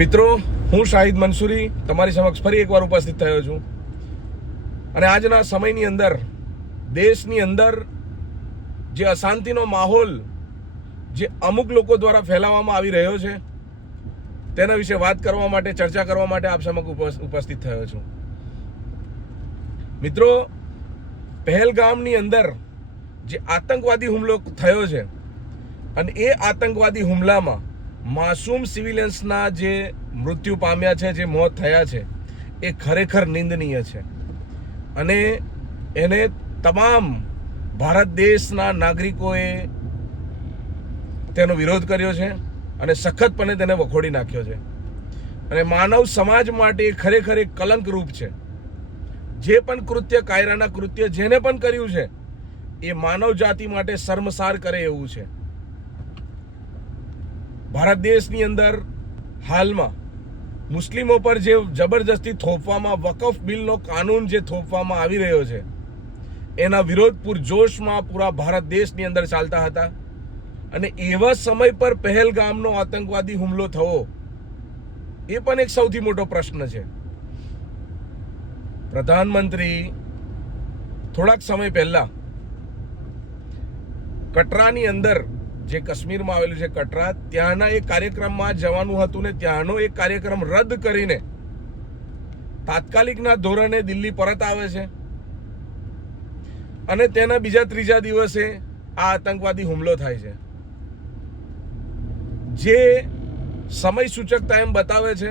મિત્રો, હું શાહિદ મંસૂરી તમારી સમક્ષ ફરી એકવાર ઉપસ્થિત થયો છું અને આજના સમયની અંદર દેશની અંદર જે અશાંતિનો માહોલ જે અમુક લોકો દ્વારા ફેલાવવામાં આવી રહ્યો છે તેના વિશે વાત કરવા માટે, ચર્ચા કરવા માટે આપ સમક્ષ ઉપસ્થિત થયો છું. મિત્રો, પહેલગામની અંદર જે આતંકવાદી હુમલો થયો છે અને એ આતંકવાદી હુમલામાં માસૂમ સિવિલિયન્સના જે મૃત્યુ પામ્યા છે, જે મોત થયા છે, એ ખરેખર નિંદનીય છે અને એને તમામ ભારત દેશના નાગરિકોએ તેનો વિરોધ કર્યો છે અને સખતપણે તેને વખોડી નાખ્યો છે અને માનવ સમાજ માટે ખરેખર એક કલંકરૂપ છે. જે પણ કૃત્ય, કાયરાના કૃત્ય જેને પણ કર્યું છે એ માનવ જાતિ માટે શર્મસાર કરે એવું છે. ભારત દેશની અંદર હાલમાં મુસ્લિમો પર જે જબરજસ્તી થોપવામાં, વકફ બિલનો કાનૂન જે થોપવામાં આવી રહ્યો છે એના વિરોધ પૂરજોશમાં પૂરા ભારત દેશની અંદર ચાલતા હતા અને એવા સમય પર પહેલગામનો આતંકવાદી હુમલો થવો એ પણ એક સૌથી મોટો પ્રશ્ન છે. પ્રધાનમંત્રી થોડાક સમય પહેલા કટરાની અંદર, જે કાશ્મીરમાં આવેલું છે કટરા, ત્યાંના એક કાર્યક્રમમાં જવાનું હતું ને ત્યાંનો એક કાર્યક્રમ રદ કરીને તાત્કાલિકના ધોરણે દિલ્હી પરત આવે છે અને તેના બીજા ત્રીજા દિવસે આ આતંકવાદી હુમલો થાય છે. જે સમય સૂચકતા એમ બતાવે છે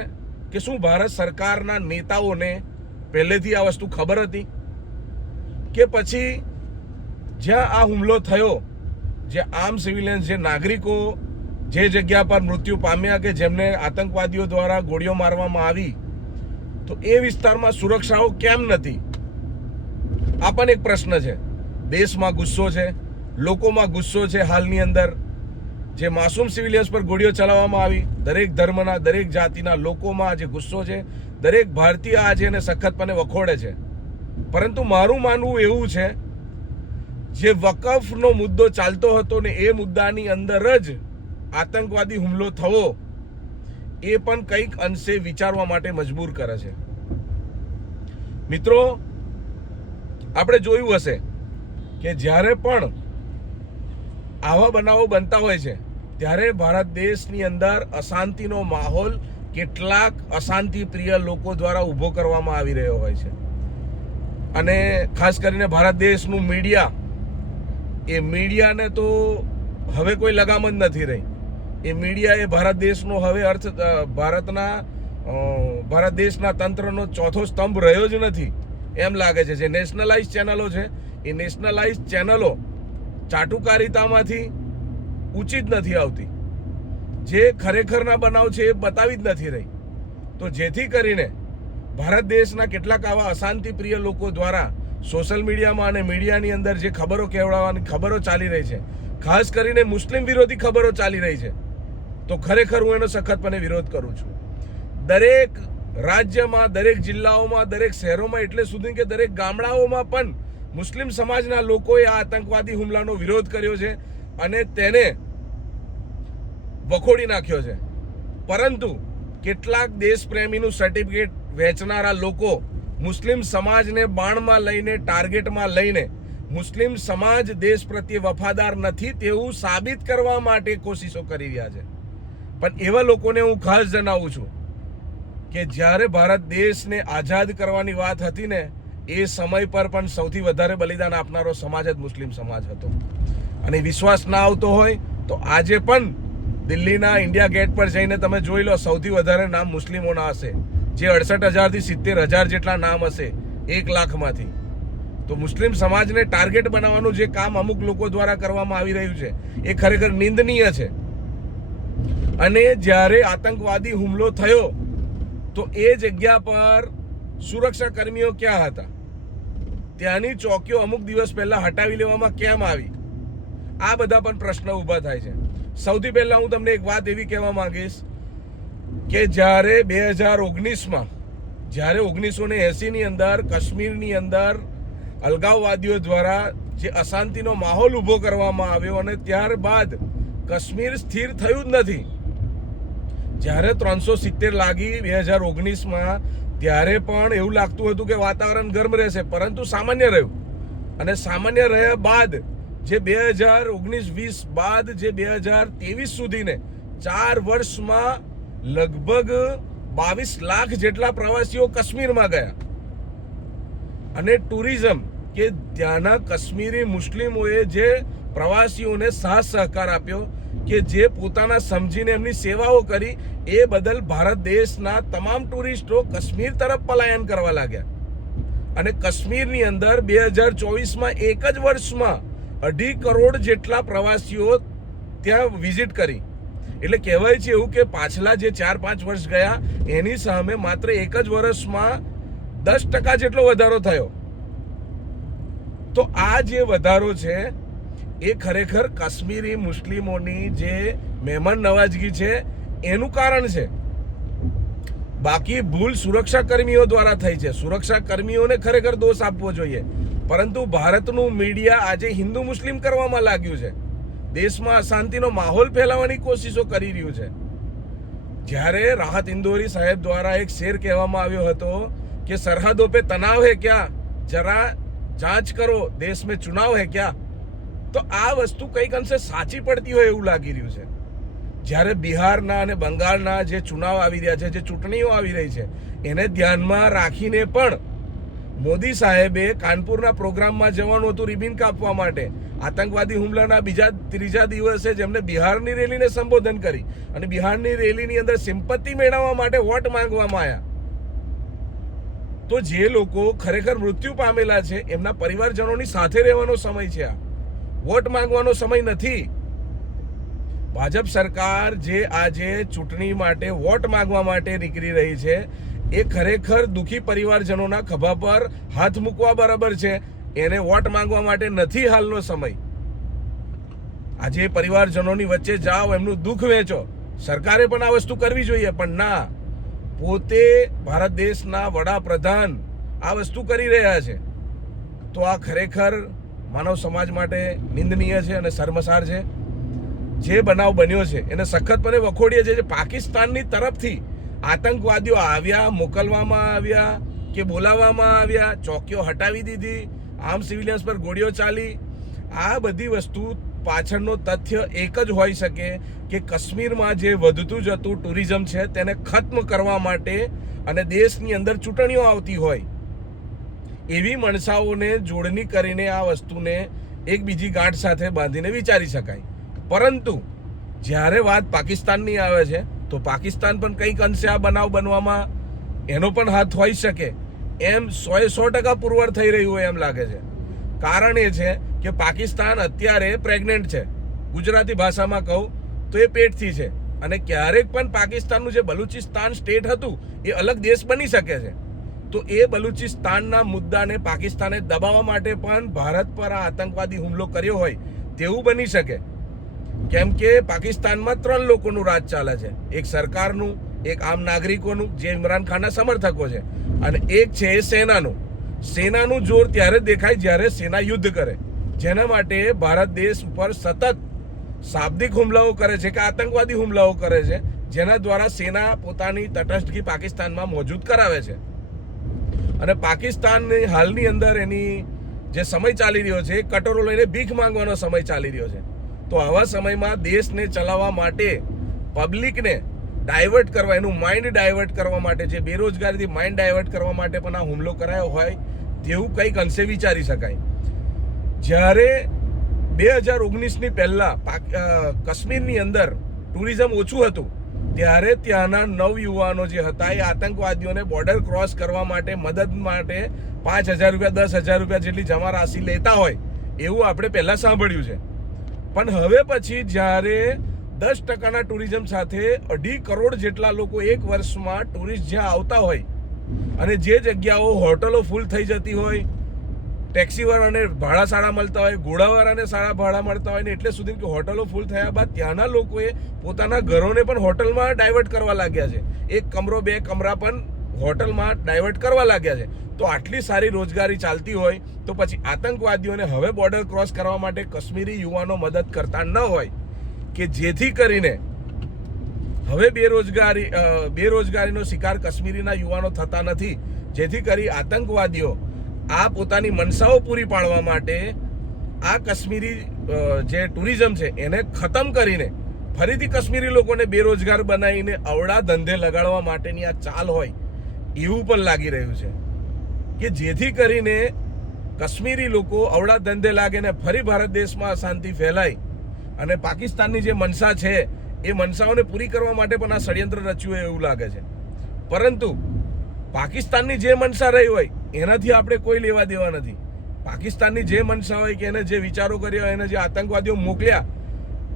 કે શું ભારત સરકારના નેતાઓને પહેલેથી આ વસ્તુ ખબર હતી કે પછી જ્યાં આ હુમલો થયો, જે આમ સિવિલિયન્સ, જે નાગરિકો જે જગ્યા પર મૃત્યુ પામ્યા કે જેમને આતંકવાદીઓ દ્વારા ગોળીઓ મારવામાં આવી, તો એ વિસ્તારમાં સુરક્ષાઓ કેમ નથી? આ પણ એક પ્રશ્ન છે. દેશમાં ગુસ્સો છે, લોકોમાં ગુસ્સો છે. હાલની અંદર જે માસૂમ સિવિલિયન્સ પર ગોળીઓ ચલાવવામાં આવી, દરેક ધર્મના, દરેક જાતિના લોકોમાં જે ગુસ્સો છે, દરેક ભારતીય આજે એને સખતપણે વખોડે છે. પરંતુ મારું માનવું એવું છે, જે વકફનો મુદ્દો ચાલતો હતો ને એ મુદ્દાની અંદર જ આતંકવાદી હુમલો થવો એ પણ કંઈક અંશે વિચારવા માટે મજબૂર કરે છે. મિત્રો, આપણે જોયું હશે કે જ્યારે પણ આવા બનાવો બનતા હોય છે ત્યારે ભારત દેશની અંદર અશાંતિનો માહોલ કેટલાક અશાંતિ પ્રિય લોકો દ્વારા ઊભો કરવામાં આવી રહ્યો હોય છે અને ખાસ કરીને ભારત દેશનું મીડિયા, એ મીડિયાને તો હવે કોઈ લગામ જ નથી રહી. એ મીડિયા એ ભારત દેશનો હવે ભારત દેશના તંત્રનો ચોથો સ્તંભ રહ્યો જ નથી એમ લાગે છે. જે નેશનલાઇઝ ચેનલો છે એ નેશનલાઇઝ ચેનલો ચાટુકારિતામાંથી ઊંચી જ નથી આવતી. જે ખરેખરના બનાવ છે એ બતાવી જ નથી રહી. તો જેથી કરીને ભારત દેશના કેટલાક આવા અશાંતિ પ્રિય લોકો દ્વારા સોશિયલ મીડિયામાં અને મીડિયાની અંદર જે ખબરો કહેવડાવવાની ખબરો ચાલી રહી છે, ખાસ કરીને મુસ્લિમ વિરોધી ખબરો ચાલી રહી છે, તો ખરેખર હું એનો સખતપણે વિરોધ કરું છું. દરેક રાજ્યમાં, દરેક જિલ્લાઓમાં, દરેક શહેરોમાં, એટલે સુધી કે દરેક ગામડાઓમાં પણ મુસ્લિમ સમાજના લોકોએ આ આતંકવાદી હુમલાનો વિરોધ કર્યો છે અને તેને વખોડી નાખ્યો છે. પરંતુ કેટલાક દેશપ્રેમીનું સર્ટિફિકેટ વેચનારા લોકો મુસ્લિમ સમાજને બાણમાં લઈને, ટાર્ગેટમાં લઈને મુસ્લિમ સમાજ દેશ પ્રત્યે વફાદાર નથી તેવું સાબિત કરવા માટે કોશિશો કરી રહ્યા છે. પણ એવા લોકોને હું ખાસ જણાવું છું કે જ્યારે ભારત દેશને આઝાદ કરવાની વાત હતી ને એ સમય પર પણ સૌથી વધારે બલિદાન આપનારો સમાજ જ મુસ્લિમ સમાજ હતો. અને વિશ્વાસ ના આવતો હોય તો આજે પણ દિલ્હીના ઇન્ડિયા ગેટ પર જઈને તમે જોઈ લો, સૌથી વધારે નામ મુસ્લિમોના હશે, જે 68,000 થી 70,000 જેટલા નામ હશે 1 લાખમાંથી. તો મુસ્લિમ સમાજને ટાર્ગેટ બનાવવાનું જે કામ અમુક લોકો દ્વારા કરવામાં આવી રહ્યું છે એ ખરેખર નિંદનીય છે. અને જ્યારે આતંકવાદી હુમલો થયો તો એ જગ્યા પર સુરક્ષા કર્મીઓ ક્યાં હતા? ત્યાંની ચોકીઓ અમુક દિવસ પહેલા હટાવી લેવામાં કેમ આવી? આ બધા પણ પ્રશ્ન ઊભા થાય છે. સૌથી પહેલા હું તમને એક વાત એવી કહેવા માંગીશ કે જ્યારે 2019માં, જ્યારે 1980ની અંદર કાશ્મીરની અંદર અલગાવવાદીઓ દ્વારા જે અશાંતિનો માહોલ ઊભો કરવામાં આવ્યો અને ત્યારબાદ કાશ્મીર સ્થિર થયું જ નથી. જ્યારે 370 લાગી 2019માં, ત્યારે પણ એવું લાગતું હતું કે વાતાવરણ ગરમ રહેશે, પરંતુ સામાન્ય રહ્યું. અને સામાન્ય રહ્યા બાદ જે 2019-20 બાદ જે 2023 સુધીને 4 વર્ષમાં લગભગ 22 લાખ જેટલા પ્રવાસીઓ કાશ્મીરમાં ગયા. અને ટુરિઝમ કે ત્યાંના કાશ્મીરી મુસ્લિમોએ જે પ્રવાસીઓને સાથ સહકાર આપ્યો, કે જે પોતાના સમજીને એમની સેવાઓ કરી, એ બદલ ભારત દેશના તમામ ટુરિસ્ટો કાશ્મીર તરફ પલાયન કરવા લાગ્યા. અને કાશ્મીરની અંદર 2024માં એક જ વર્ષમાં 2.5 કરોડ જેટલા પ્રવાસીઓ ત્યાં વિઝિટ કરી. એટલે કહેવાય છે એવું કે પાછલા જે 4-5 વર્ષ ગયા એની સામે માત્ર એક જ વર્ષમાં 10% જેટલો વધારો થયો. તો આ જે વધારો છે એ ખરેખર કાશ્મીરી મુસ્લિમોની જે મહેમાન નવાજગી છે એનું કારણ છે. બાકી ભૂલ સુરક્ષા કર્મીઓ દ્વારા થઈ છે. સુરક્ષા કર્મીઓને ખરેખર દોષ આપવો જોઈએ, પરંતુ ભારતનું મીડિયા આજે હિન્દુ મુસ્લિમ કરવામાં લાગ્યું છે. દેશમાં અશાંતિનો માહોલ ફેલાવવાની કોશિશો કરી રહ્યું છે. જ્યારે રાહત ઇન્દોરી સાહેબ દ્વારા એક શેર કહેવામાં આવ્યો હતો કે સરહદો पे तनाव है क्या, जरा जांच करो, देश में चुनाव है क्या. તો આ વસ્તુ કંઈક અંશે સાચી પડતી હોય એવું લાગી રહ્યું છે. જ્યારે બિહારના અને બંગાળના જે ચુનાવ આવી રહ્યા છે, જે ચૂંટણીઓ આવી રહી છે, એને ધ્યાનમાં રાખીને પણ મોદી સાહેબે કાનપુરના પ્રોગ્રામમાં જવાનું હતું રિબિન કાપવા માટે. આતંકવાદી હુમલાના ત્રીજા દિવસે જેમને બિહારની રેલીને સંબોધન કરી અને બિહારની રેલીની અંદર સિમ્પતિ મેળવવા માટે વોટ માંગવામાં આવ્યા. તો જે લોકો ખરેખર મૃત્યુ પામેલા છે એમના પરિવારજનોની સાથે રહેવાનો સમય છે, આ વોટ માંગવાનો સમય નથી. ભાજપ સરકાર જે આજે ચૂંટણી માટે વોટ માંગવા માટે નીકળી રહી છે, એ ખરેખર દુઃખી પરિવારજનોના ખભા પર હાથ મૂકવા બરાબર છે. એને વોટ માંગવા માટે નથી હાલનો સમય. આજે પરિવારજનોની વચ્ચે જાઓ, એમનું દુઃખ વેચો. સરકારે પણ આ વસ્તુ કરવી જોઈએ, પણ ના, પોતે ભારત દેશના વડાપ્રધાન આ વસ્તુ કરી રહ્યા છે. તો આ ખરેખર માનવ સમાજ માટે નિંદનીય છે અને શર્મસાર છે. જે બનાવ બન્યો છે એને સખતપણે વખોડીએ છીએ. પાકિસ્તાનની તરફથી આતંકવાદીઓ આવ્યા, મોકલવામાં આવ્યા કે બોલાવવામાં આવ્યા, ચોકીઓ હટાવી દીધી, આમ સિવિલિયન્સ પર ગોળીઓ ચાલી. આ બધી વસ્તુ પાછળનો તથ્ય એક જ હોઈ શકે કે કાશ્મીરમાં જે વધતું જતું ટુરિઝમ છે તેને ખત્મ કરવા માટે અને દેશની અંદર ચૂંટણીઓ આવતી હોય એવી મનસાઓને જોડણી કરીને આ વસ્તુને એકબીજી ગાંઠ સાથે બાંધીને વિચારી શકાય. પરંતુ જ્યારે વાત પાકિસ્તાનની આવે છે તો પાકિસ્તાન પણ કંઈક અંશે આ બનાવ બનવામાં એનો પણ હાથ હોઈ શકે એમ 100% પુરવાર થઈ રહ્યું હોય એમ લાગે છે. કારણ એ છે કે પાકિસ્તાન અત્યારે પ્રેગ્નેન્ટ છે. ગુજરાતી ભાષામાં કહું તો એ પેટથી છે. અને ક્યારેક પણ પાકિસ્તાનનું જે બલુચિસ્તાન સ્ટેટ હતું એ અલગ દેશ બની શકે છે. તો એ બલુચિસ્તાનના મુદ્દાને પાકિસ્તાને દબાવવા માટે પણ ભારત પર આ આતંકવાદી હુમલો કર્યો હોય તેવું બની શકે. કેમ કે પાકિસ્તાનમાં 3 લોકોનું રાજ ચાલે છે. એક સરકારનું, એક આમ નાગરિકોનું જે ઇમરાન ખાનના સમર્થકો છે, અને એક છે સેનાનું. સેનાનું જોર ત્યારે દેખાય જ્યારે સેના યુદ્ધ કરે, જેના માટે ભારત દેશ ઉપર સતત શાબ્દિક હુમલાઓ કરે છે કે આતંકવાદી હુમલાઓ કરે છે, જેના દ્વારા સેના પોતાની તટસ્થગી પાકિસ્તાનમાં મોજૂદ કરાવે છે. અને પાકિસ્તાનની હાલની અંદર એની જે સમય ચાલી રહ્યો છે એ કટોરો લઈને ભીખ માંગવાનો સમય ચાલી રહ્યો છે. તો આવા સમયમાં દેશને ચલાવવા માટે, પબ્લિકને ડાયવર્ટ કરવા, એનું માઇન્ડ ડાયવર્ટ કરવા માટે, જે બેરોજગારીથી માઇન્ડ ડાયવર્ટ કરવા માટે પણ આ હુમલો કરાયો હોય તેવું કંઈક અંશે વિચારી શકાય. જ્યારે 2019ની પહેલા કાશ્મીરની અંદર ટુરિઝમ ઓછું હતું, ત્યારે ત્યાંના નવયુવાનો જે હતા એ આતંકવાદીઓને બોર્ડર ક્રોસ કરવા માટે મદદ માટે 5,000 રૂપિયા, 10,000 રૂપિયા જેટલી જમા રાશિ લેતા હોય એવું આપણે પહેલા સાંભળ્યું છે. પણ હવે પછી જ્યારે 10%ના ટુરિઝમ સાથે 2.5 કરોડ જેટલા લોકો એક વર્ષમાં ટુરિસ્ટ જ્યાં આવતા હોય અને જે જગ્યાઓ હોટલો ફૂલ થઈ જતી હોય, ટેક્સીવાળાને ભાડા સારા મળતા હોય, ઘોડાવાળાને સારા ભાડા મળતા હોય ને એટલે સુધી કે હોટલો ફૂલ થયા બાદ ત્યાંના લોકોએ પોતાના ઘરોને પણ હોટલમાં ડાયવર્ટ કરવા લાગ્યા છે. 1 કમરો 2 કમરા પણ હોટલમાં ડાયવર્ટ કરવા લાગ્યા છે. તો આટલી સારી રોજગારી ચાલતી હોય તો પછી આતંકવાદીઓને હવે બોર્ડર ક્રોસ કરવા માટે કાશ્મીરી યુવાનો મદદ કરતા ન હોય કે જેથી કરીને હવે બેરોજગારીનો શિકાર કાશ્મીરીના યુવાનો થતા નથી, જેથી કરી આતંકવાદીઓ આ પોતાની મનસાઓ પૂરી પાડવા માટે આ કાશ્મીરી જે ટુરિઝમ છે એને ખતમ કરીને ફરીથી કાશ્મીરી લોકોને બેરોજગાર બનાવીને અવળા ધંધે લગાડવા માટેની આ ચાલ હોય એવું પણ લાગી રહ્યું છે કે જેથી કરીને કાશ્મીરી લોકો અવળા ધંધે લાગે ને ફરી ભારત દેશમાં અશાંતિ ફેલાય અને પાકિસ્તાનની જે મનસા છે એ મનસાઓને પૂરી કરવા માટે પણ આ ષડયંત્ર રચ્યું હોય એવું લાગે છે. પરંતુ પાકિસ્તાનની જે મનસા રહી હોય એનાથી આપણે કોઈ લેવા દેવા નથી. પાકિસ્તાનની જે મનસા હોય કે એને જે વિચારો કર્યા હોય, એને જે આતંકવાદીઓ મોકલ્યા,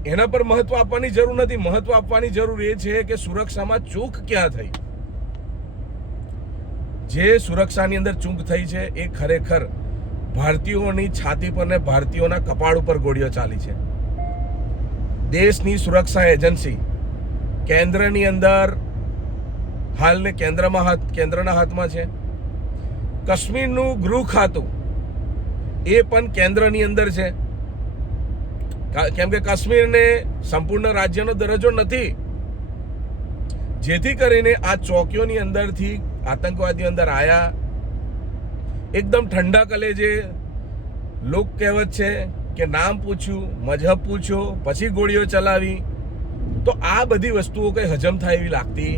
એના પર મહત્વ આપવાની જરૂર નથી. મહત્વ આપવાની જરૂર એ છે કે સુરક્ષામાં ચૂક ક્યાં થઈ. જે સુરક્ષાની અંદર ચૂક થઈ છે એ ખરેખર ભારતીયોની છાતી પર ને ભારતીયોના કપાળ ઉપર ગોળીઓ ચાલી છે. દેશની સુરક્ષા એજન્સી કેન્દ્રની અંદર હાલને કેન્દ્રના હાથમાં છે. કાશ્મીરનું ગૃહ ખાતું એ પણ કેન્દ્રની અંદર છે, કેમ કે કાશ્મીરને સંપૂર્ણ રાજ્યનો દરજ્જો નથી. જેથી કરીને આ ચોકીઓની અંદરથી આતંકવાદીઓ અંદર આયા, એકદમ ઠંડા કલેજે. લોક કહેવત છે કે નામ પૂછ્યું, મજહબ પૂછ્યો, પછી ગોળીઓ ચલાવી. તો આ બધી વસ્તુઓ કંઈ હજમ થાય એવી લાગતી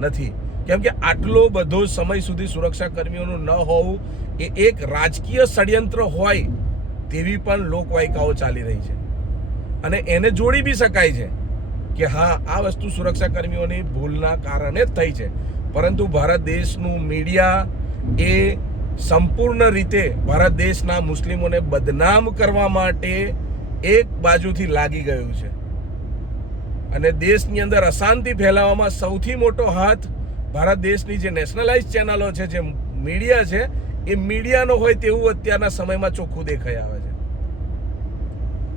નથી, કેમ કે આટલો બધો સમય સુધી સુરક્ષા કર્મીઓનું ન હોવું એ એક રાજકીય ષડયંત્ર હોય તેવી પણ લોકવાયકાઓ ચાલી રહી છે. અને એને જોડી બી શકાય છે કે હા, આ વસ્તુ સુરક્ષા કર્મીઓની ભૂલના કારણે જ થઈ છે. પરંતુ ભારત દેશનું મીડિયા એ સંપૂર્ણ રીતે ભારત દેશના મુસ્લિમોને બદનામ કરવા માટે એક બાજુથી લાગી ગયું છે. અને દેશની અંદર અશાંતિ ફેલાવવામાં સૌથી મોટો હાથ ભારત દેશની જે નેશનલાઇઝ ચેનલો છે, જે મીડિયા છે, એ મીડિયાનો હોય તેવું અત્યારના સમયમાં ચોખ્ખું દેખાઈ આવે છે.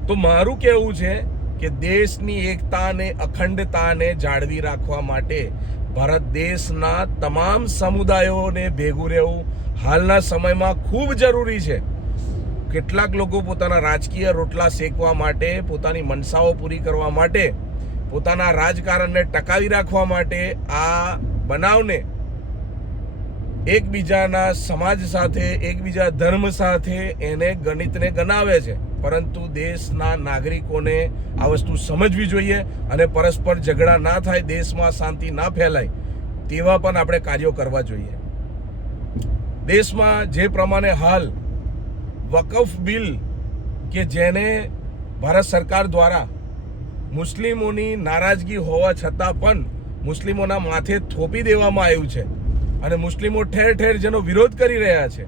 તો મારું કહેવું છે કે દેશની એકતાને, અખંડતાને જાળવી રાખવા માટે ભારત દેશના તમામ સમુદાયોને ભેગું રહેવું હાલના સમયમાં ખૂબ જરૂરી છે. કેટલાક લોકો પોતાના રાજકીય રોટલા શેકવા માટે, પોતાની મનસાઓ પૂરી કરવા માટે, પોતાના રાજકારણને ટકાવી રાખવા માટે આ બનાવને એકબીજાના સમાજ સાથે, એકબીજા ધર્મ સાથે એને ગણિતને ગણાવે છે. પરંતુ દેશના નાગરિકોને આ વસ્તુ સમજવી જોઈએ અને પરસ્પર ઝઘડા ના થાય, દેશમાં શાંતિ ના ફેલાય તેવા પણ આપણે કાર્યો કરવા જોઈએ. દેશમાં જે પ્રમાણે હાલ વકફ બિલ કે જેને ભારત સરકાર દ્વારા મુસ્લિમોની નારાજગી હોવા છતાં પણ મુસ્લિમોના માથે થોપી દેવામાં આવ્યું છે અને મુસ્લિમો ઠેર ઠેર જેનો વિરોધ કરી રહ્યા છે,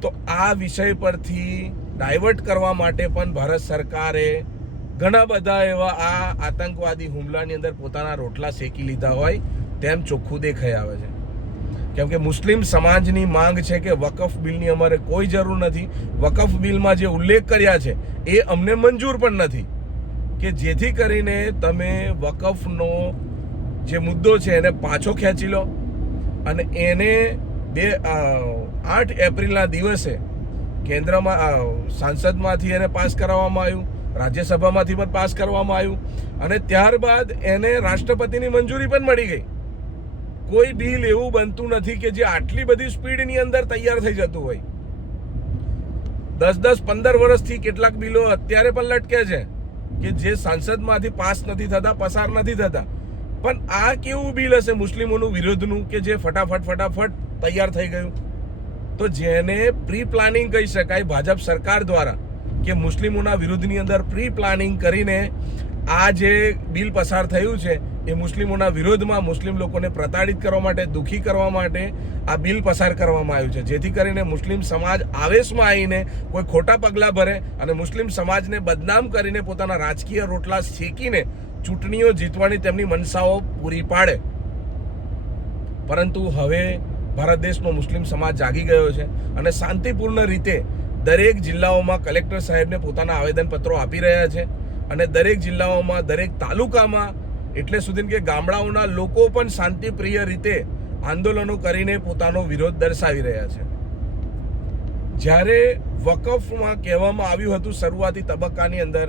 તો આ વિષય પરથી ડાયવર્ટ કરવા માટે પણ ભારત સરકારે ઘણા બધા એવા આ આતંકવાદી હુમલાની અંદર પોતાના રોટલા શેકી લીધા હોય તેમ ચોખ્ખું દેખાઈ આવે છે. કેમ કે મુસ્લિમ સમાજની માંગ છે કે વકફ બિલની અમારે કોઈ જરૂર નથી. વકફ બિલમાં જે ઉલ્લેખ કર્યા છે એ અમને મંજૂર પણ નથી, કે જેથી કરીને તમે વકફનો જે મુદ્દો છે એને પાછો ખેંચી લો અને એને 8 એપ્રિલના દિવસે કેન્દ્રમાં સાંસદમાંથી એને પાસ કરાવવામાં આવ્યું, રાજ્યસભામાંથી પણ પાસ કરવામાં આવ્યું અને ત્યારબાદ એને રાષ્ટ્રપતિની મંજૂરી પણ મળી ગઈ. કોઈ બિલ એવું બનતું નથી કે જે આટલી બધી સ્પીડની અંદર તૈયાર થઈ જતું હોય. 10-15 વર્ષથી કેટલાક બિલો અત્યારે પણ લટકે છે કે જે સંસદમાંથી પાસ નથી થતા, પસાર નથી થતા. પણ આ કેવું બિલ હશે મુસ્લિમોનું વિરોધનું કે જે ફટાફટ તૈયાર થઈ ગયું? તો જેને પ્રી પ્લાનિંગ કહી શકાય ભાજપ સરકાર દ્વારા, કે મુસ્લિમોના વિરુદ્ધની અંદર પ્રી પ્લાનિંગ કરીને આ જે બિલ પસાર થયું છે એ મુસ્લિમોના વિરોધમાં, મુસ્લિમ લોકોને પ્રતાડિત કરવા માટે, દુઃખી કરવા માટે આ બિલ પસાર કરવામાં આવ્યું છે. જેથી કરીને મુસ્લિમ સમાજ આવેશમાં આવીને કોઈ ખોટા પગલાં ભરે અને મુસ્લિમ સમાજને બદનામ કરીને પોતાના રાજકીય રોટલા શેકીને ચૂંટણીઓ જીતવાની તેમની મનસાઓ પૂરી પાડે. પરંતુ હવે ભારત દેશનો મુસ્લિમ સમાજ જાગી ગયો છે અને શાંતિપૂર્ણ રીતે દરેક જિલ્લાઓમાં કલેક્ટર સાહેબને પોતાના આવેદનપત્રો આપી રહ્યા છે અને દરેક જિલ્લાઓમાં, દરેક તાલુકામાં, એટલે સુધી કે ગામડાઓના લોકો પણ શાંતિપ્રિય રીતે આંદોલનો કરીને પોતાનો વિરોધ દર્શાવી રહ્યા છે. જ્યારે વકફમાં કહેવામાં આવ્યું હતું શરૂઆતી તબક્કાની અંદર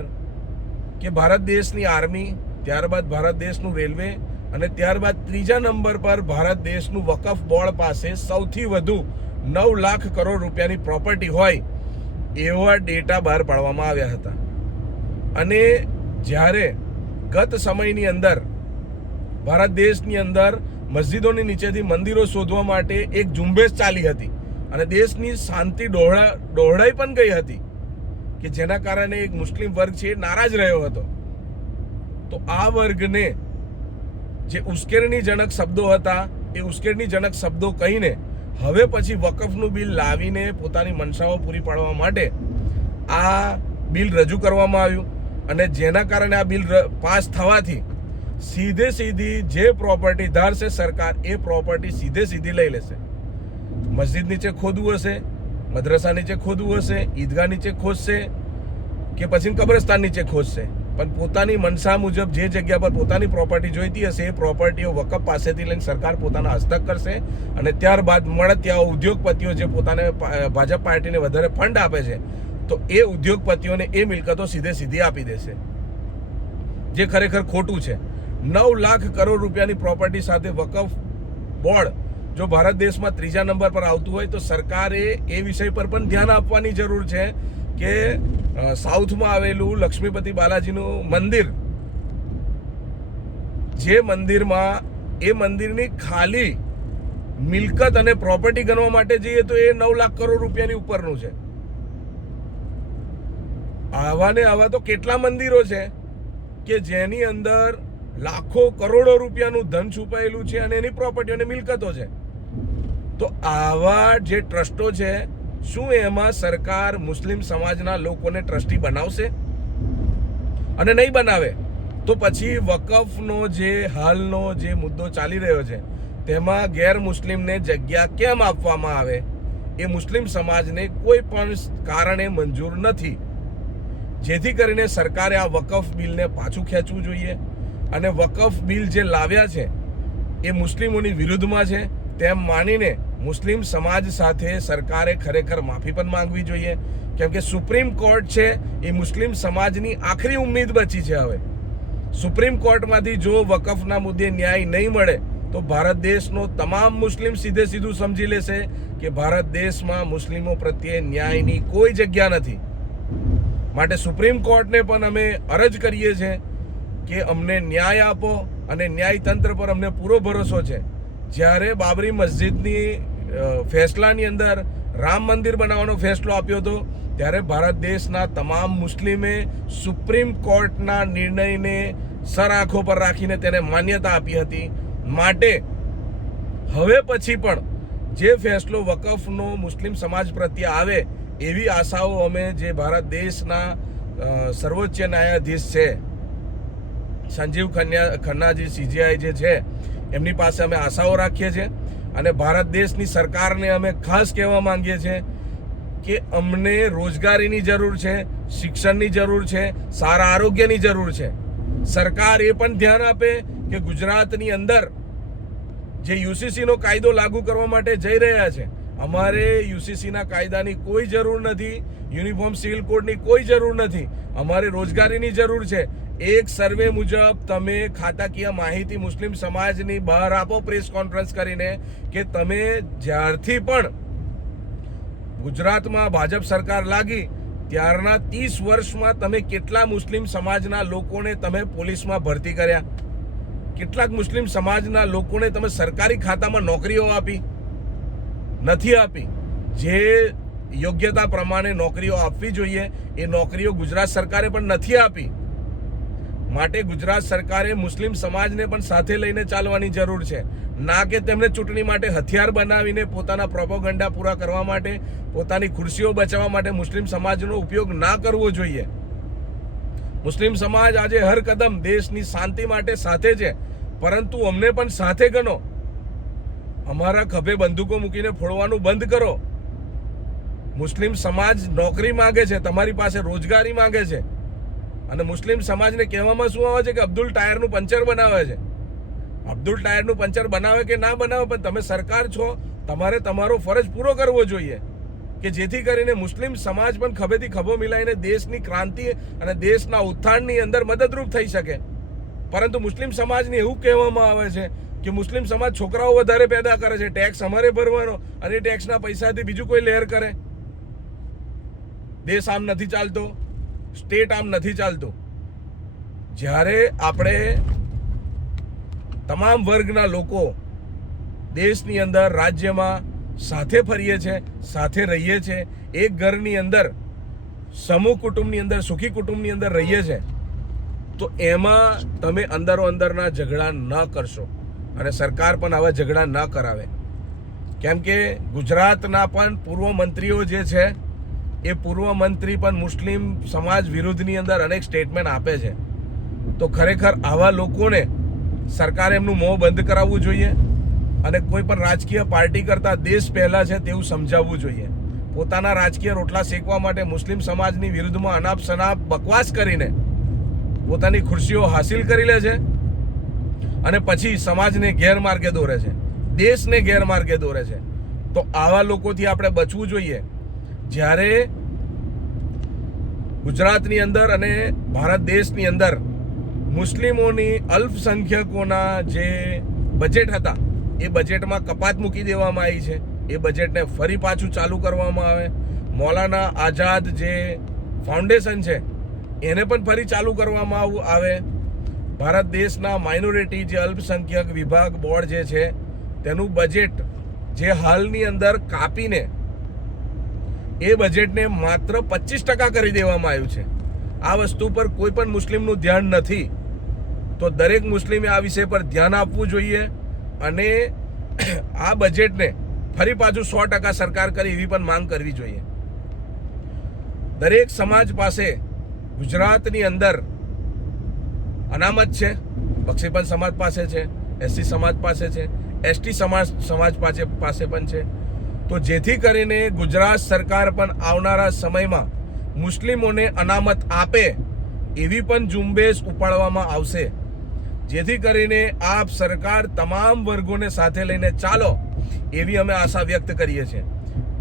કે ભારત દેશની આર્મી, ત્યારબાદ ભારત દેશનું રેલવે અને ત્યારબાદ ત્રીજા નંબર પર ભારત દેશનું વકફ બોર્ડ પાસે સૌથી વધુ 9 લાખ કરોડ રૂપિયાની પ્રોપર્ટી હોય એવા ડેટા બહાર પાડવામાં આવ્યા હતા. અને જ્યારે ગત સમયની અંદર ભારત દેશની અંદર મસ્જિદોની નીચેથી મંદિરો શોધવા માટે એક ઝુંબેશ ચાલી હતી અને દેશની શાંતિ દોહડાઈ પણ ગઈ હતી કે જેના કારણે એક મુસ્લિમ વર્ગ છે નારાજ રહ્યો હતો. તો આ વર્ગને જે ઉશ્કેરણીજનક શબ્દો હતા એ ઉશ્કેરણીજનક શબ્દો કહીને હવે પછી વકફનું બિલ લાવીને પોતાની મનસાઓ પૂરી પાડવા માટે આ બિલ રજૂ કરવામાં આવ્યું અને જેના કારણે આ બિલ પાસ થવાથી સીધી જે પ્રોપર્ટી ધારશે સરકાર એ પ્રોપર્ટી સીધી લઈ લેશે. મસ્જિદ નીચે ખોદવું હશે, મદ્રસા નીચે ખોદવું હશે, ઈદગાહ નીચે ખોદશે કે પછી કબ્રસ્તાન નીચે ખોદશે, પણ પોતાની મનસા મુજબ જે જગ્યા પર પોતાની પ્રોપર્ટી જોઈતી હશે એ પ્રોપર્ટીઓ વકફ પાસેથી લઈને સરકાર પોતાના હસ્તક કરશે અને ત્યારબાદ મળતિયાઓ ઉદ્યોગપતિઓ જે પોતાને ભાજપ પાર્ટીને વધારે ફંડ આપે છે તો એ ઉદ્યોગપતિઓને એ મિલકતો સીધી આપી દેશે, જે ખરેખર ખોટું છે. 9 લાખ કરોડ રૂપિયાની પ્રોપર્ટી સાથે વકફ બોર્ડ જો ભારત દેશમાં ત્રીજા નંબર પર આવતું હોય તો સરકારે એ વિષય પર પણ ધ્યાન આપવાની જરૂર છે કે સાઉથમાં આવેલું લક્ષ્મીપતિ બાલાજીનું મંદિર, જે મંદિરમાં એ મંદિરની ખાલી મિલકત અને પ્રોપર્ટી ગણવા માટે જઈએ તો એ 9 લાખ કરોડ રૂપિયાની ઉપરનું છે. આવા ને આવા તો કેટલા મંદિરો છે કે જેની અંદર લાખો કરોડો રૂપિયાનું ધન છુપાયેલું છે અને એની પ્રોપર્ટી અને મિલકતો છે. તો આવા જે ટ્રસ્ટો છે, શું એમાં સરકાર મુસ્લિમ સમાજના લોકોને ટ્રસ્ટી બનાવશે? અને નહીં બનાવે તો પછી વકફનો જે હાલનો જે મુદ્દો ચાલી રહ્યો છે તેમાં ગેર મુસ્લિમને જગ્યા કેમ આપવામાં આવે એ મુસ્લિમ સમાજને કોઈ પણ કારણે મંજૂર નથી. જેથી કરીને સરકારે આ વકફ બિલને પાછું ખેંચવું જોઈએ અને વકફ બિલ જે લાવ્યા છે એ મુસ્લિમોની વિરુદ્ધમાં છે તેમ માનીને મુસ્લિમ સમાજ સાથે સરકારે ખરેખર માફી પણ માંગવી જોઈએ, કેમ કે સુપ્રીમ કોર્ટ છે એ મુસ્લિમ સમાજની આખરી ઉમ્મીદ બચી છે. હવે સુપ્રીમ કોર્ટમાંથી જો વકફના મુદ્દે ન્યાય નહીં મળે તો ભારત દેશનો તમામ મુસ્લિમ સીધું સમજી લેશે કે ભારત દેશમાં મુસ્લિમો પ્રત્યે ન્યાયની કોઈ જગ્યા નથી. માટે સુપ્રીમ કોર્ટને પણ અમે અરજ કરીએ છીએ કે અમને ન્યાય આપો અને ન્યાય તંત્ર પર અમને પૂરો ભરોસો છે. જ્યારે બાબરી મસ્જિદની ફેસલાની અંદર રામ મંદિર બનાવવાનો ફેસલો આપ્યો હતો ત્યારે ભારત દેશના તમામ મુસ્લિમે સુપ્રીમ કોર્ટના નિર્ણયને સર આંખો પર રાખીને તેને માન્યતા આપી હતી. માટે હવે પછી પણ જે ફેસલો વકફનો મુસ્લિમ સમાજ પ્રત્યે આવે એવી આશાઓ અમે જે ભારત દેશના સર્વોચ્ચ ન્યાયાધીશ છે સંજીવ ખન્નાજી CJI જે છે એમની પાસે અમે આશાઓ રાખીએ છીએ અને ભારત દેશની સરકારને અમે ખાસ કહેવા માંગીએ છીએ કે અમને રોજગારીની જરૂર છે, શિક્ષણની જરૂર છે, સારા આરોગ્યની જરૂર છે. સરકાર એ પણ ધ્યાન આપે કે ગુજરાતની અંદર જે UCCનો કાયદો લાગુ કરવા માટે જઈ રહ્યા છે, અમારે UCCના કાયદાની કોઈ જરૂર નથી, યુનિફોર્મ સિવિલ કોડની કોઈ જરૂર નથી, અમારે રોજગારીની જરૂર છે. એક સર્વે મુજબ તમે ખાતાકીય માહિતી મુસ્લિમ સમાજની બહાર આપો પ્રેસ કોન્ફરન્સ કરીને કે તમે જ્યારથી પણ ગુજરાતમાં ભાજપ સરકાર લાગી ત્યારના 30 વર્ષમાં તમે કેટલા મુસ્લિમ સમાજના લોકોને તમે પોલીસમાં ભરતી કર્યા, કેટલાક મુસ્લિમ સમાજના લોકોને તમે સરકારી ખાતામાં નોકરીઓ આપી? નથી આપી. જે યોગ્યતા પ્રમાણે નોકરીઓ આપવી જોઈએ એ નોકરીઓ ગુજરાત સરકારે પણ નથી આપી. માટે ગુજરાત સરકારે મુસ્લિમ સમાજને પણ સાથે લઈને ચાલવાની જરૂર છે, ના કે તેમને ચૂંટણી માટે હથિયાર બનાવીને પોતાના પ્રોપોગન્ડા પૂરા કરવા માટે, પોતાની ખુરશીઓ બચાવવા માટે મુસ્લિમ સમાજનો ઉપયોગ ના કરવો જોઈએ. મુસ્લિમ સમાજ આજે હર કદમ દેશની શાંતિ માટે સાથે છે, પરંતુ અમને પણ સાથે ગણો. અમારા ખભે બંદૂકો મૂકીને ફોડવાનું બંધ કરો. મુસ્લિમ સમાજ નોકરી માંગે છે, તમારી પાસે રોજગારી માંગે છે અને મુસ્લિમ સમાજને કહેવામાં શું આવે છે કે અબ્દુલ ટાયરનું પંચર બનાવે છે. અબ્દુલ ટાયરનું પંચર બનાવે કે ના બનાવે, પણ તમે સરકાર છો, તમારે તમારો ફરજ પૂરો કરવો જોઈએ કે જેથી કરીને મુસ્લિમ સમાજ પણ ખભેથી ખભો મિલાઈને દેશની ક્રાંતિ અને દેશના ઉત્થાનની અંદર મદદરૂપ થઈ શકે. પરંતુ મુસ્લિમ સમાજને એવું કહેવામાં આવે છે કે મુસ્લિમ સમાજ છોકરાઓ વધારે પેદા કરે છે, ટેક્સ અમારે ભરવાનો અને ટેક્સના પૈસાથી બીજું કોઈ લહેર કરે. દેશ આમ નથી ચાલતો, સ્ટેટ આમ નથી ચાલતું. જ્યારે આપણે તમામ વર્ગના લોકો દેશની અંદર, રાજ્યમાં સાથે ફરીએ છીએ, સાથે રહીએ છીએ, એક ઘરની અંદર સમૂહ કુટુંબની અંદર, સુખી કુટુંબની અંદર રહીએ છીએ, તો એમાં તમે અંદરો અંદરના ઝઘડા ન કરશો અને સરકાર પણ આવા ઝઘડા ન કરાવે. કેમ કે ગુજરાતના પણ પૂર્વ મંત્રીઓ જે છે એ પૂર્વ મંત્રી પણ મુસ્લિમ સમાજ વિરુદ્ધની અંદર અનેક સ્ટેટમેન્ટ આપે છે. તો ખરેખર આવા લોકોને સરકારે એમનું મોં બંધ કરાવવું જોઈએ અને કોઈ પણ રાજકીય પાર્ટી કરતા દેશ પહેલા છે તેવું સમજાવવું જોઈએ. પોતાના રાજકીય રોટલા શેકવા માટે મુસ્લિમ સમાજની વિરુદ્ધમાં અનાપ શનાપ બકવાસ કરીને પોતાની ખુરશીઓ હાસિલ કરી લે છે અને પછી સમાજને ગેરમાર્ગે દોરે છે, દેશને ગેરમાર્ગે દોરે છે. તો આવા લોકોથી આપણે બચવું જોઈએ. જ્યારે ગુજરાતની અંદર અને ભારત દેશની અંદર મુસ્લિમોની અલ્પસંખ્યકોના જે બજેટ હતા એ બજેટમાં કપાત મૂકી દેવામાં આવી છે. એ બજેટને ફરી પાછું ચાલુ કરવામાં આવે. મૌલાના આઝાદ જે ફાઉન્ડેશન છે એને પણ ફરી ચાલુ કરવામાં આવે. ભારત દેશના માઇનોરિટી જે અલ્પસંખ્યક વિભાગ બોર્ડ જે છે તેનું બજેટ જે હાલની અંદર કાપીને એ બજેટને માત્ર 25% કરી દેવામાં આવ્યું છે. આ વસ્તુ પર કોઈ પણ મુસ્લિમનું ધ્યાન નથી. તો દરેક મુસ્લિમે આ વિષય પર ધ્યાન આપવું જોઈએ અને આ બજેટને ફરી પાછું 100% સરકાર કરે એવી પણ માંગ કરવી જોઈએ. દરેક સમાજ પાસે ગુજરાતની અંદર અનામત છે. બક્ષીપંચ સમાજ પાસે છે, એસસી સમાજ પાસે છે, એસટી સમાજ પાસે પણ છે. તો જેથી કરીને ગુજરાત સરકાર પણ આવનારા સમયમાં મુસ્લિમોને અનામત આપે એવી પણ ઝુંબેશ ઉપાડવામાં આવશે. જેથી કરીને આપ સરકાર તમામ વર્ગોને સાથે લઈને ચાલો એવી અમે આશા વ્યક્ત કરીએ છીએ.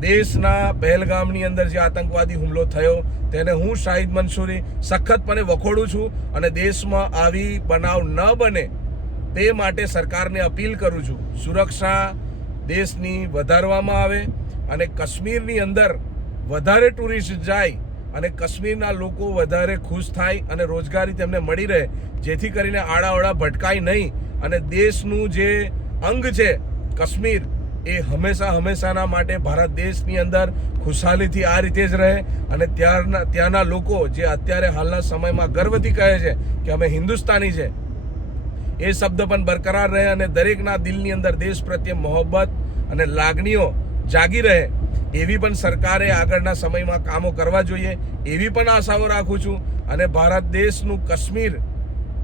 દેશના પહેલગામની અંદર જે આતંકવાદી હુમલો થયો તેને હું શાહિદ મંસૂરી સખતપણે વખોડું છું અને દેશમાં આવી બનાવ ન બને તે માટે સરકારને અપીલ કરું છું. સુરક્ષા દેશની વધારવામાં આવે અને કાશ્મીરની અંદર વધારે ટુરિસ્ટ જાય અને કાશ્મીરના લોકો વધારે ખુશ થાય અને રોજગારી તેમને મળી રહે, જેથી કરીને આડાઅવળા ભટકાય નહીં અને દેશનું જે અંગ છે કાશ્મીર એ હંમેશાના માટે ભારત દેશની અંદર ખુશહાલીથી આ રીતે જ રહે અને ત્યાંના લોકો જે અત્યારે હાલના સમયમાં ગર્વથી કહે છે કે અમે હિન્દુસ્તાની છે એ શબ્દ પણ બરકરાર રહે અને દરેકના દિલની અંદર દેશ પ્રત્યે મોહબ્બત અને લાગણીઓ જાગી રહે એવી પણ સરકારે આગળના સમયમાં કામો કરવા જોઈએ એવી પણ આશાઓ રાખું છું. અને ભારત દેશનું કાશ્મીર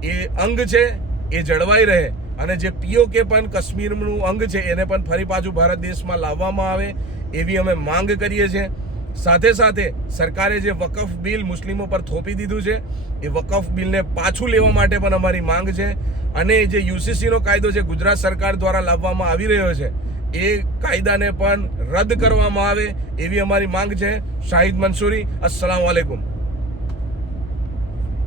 એ અંગ છે એ જળવાઈ રહે અને જે પીઓકે પણ કાશ્મીરનું અંગ છે એને પણ ફરી પાછું ભારત દેશમાં લાવવામાં આવે એવી અમે માંગ કરીએ છીએ. સાથે સાથે સરકારે જે વકફ બિલ મુસ્લિમો પર થોપી દીધું છે એ વકફ બિલને પાછું લેવા માટે પણ અમારી માંગ છે અને જે યુસીસીનો કાયદો જે ગુજરાત સરકાર દ્વારા લાવવામાં આવી રહ્યો છે એ કાયદાને પણ રદ કરવામાં આવે એવી અમારી માંગ છે. શાહિદ મંસૂરી, અસ્સલામુ અલૈકુમ.